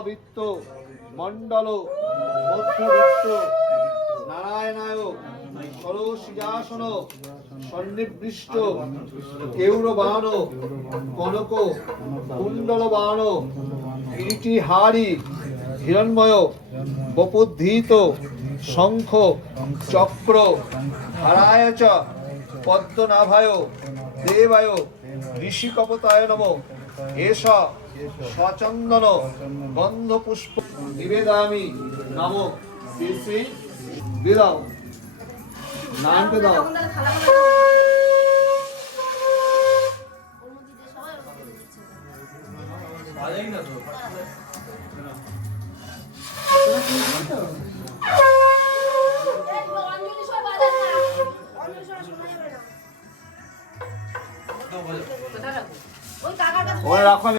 মহাবৃত্ত মণ্ডল মধ্যবৃত্ত নারায়ণায় ষোড়শীযাসন সন্নিবৃষ্ট কেউরবাণ কনক কুণ্ডলবাণ কিরীটিহারী হিরণ্ময় বপুদ্ধৃত শঙ্খ চক্র ধারায় চ পদ্মনাভায় দেবায় ঋষিকপতায় নম এষ সচন্দন গন্ধপুষ্প নিবেদামি নম শ্রী শ্রী বিদাও নামকে দাও। ওই রাখো।